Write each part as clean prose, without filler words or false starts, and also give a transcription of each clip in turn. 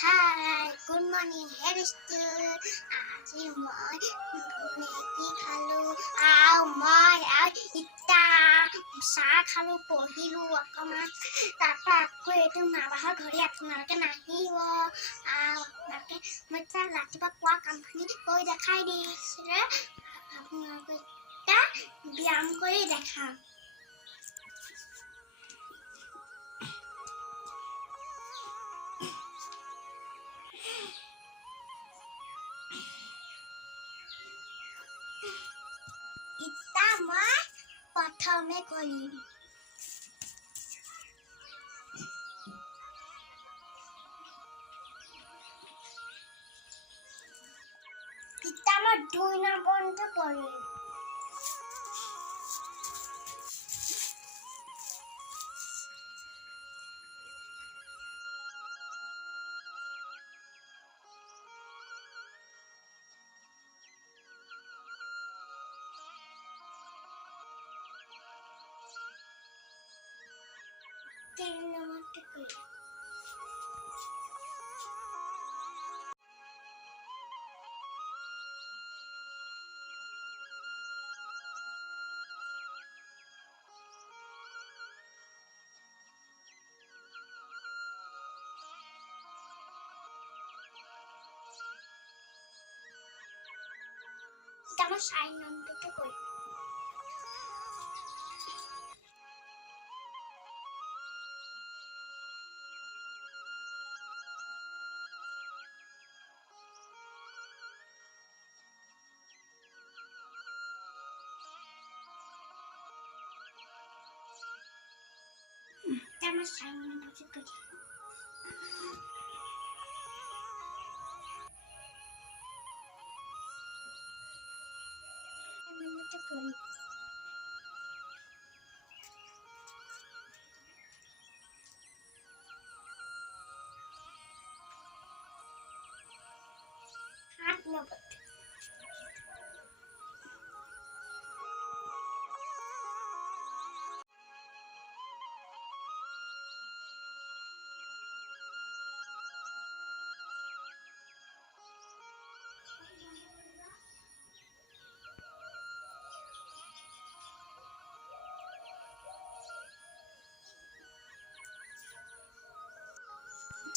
Hi, good morning, Heristu. আজি মই মেগী খালো মই ইটা চাহ খালো পঢ়িলো অকণমান তাৰপৰা আকৌ এইটো মাবাহৰ ঘৰি আপোনালোকে নাহিব আপোনালোকে মই তাৰ ৰাতিপুৱা পোৱা কামখিনি কৰি দেখাই দিছিলে আপোনালোকে এতিয়া ব্যায়াম কৰি দেখাম ইটা মই প্ৰথমে কৰিম ইটা মই 2 নম্বৰতে কৰিম নম্বৰতে কৰিম ইটা মই 4 নম্বৰতে কৰিম ইটা মই 4 নম্বৰতে কৰিম কৰিম 8 নম্বৰতে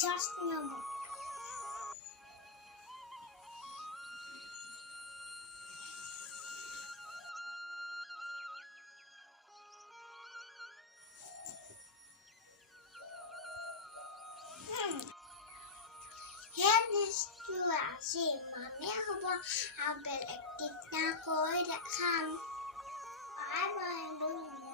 Just number. Here is to see mommy how bel active na ko dekham. Bye bye.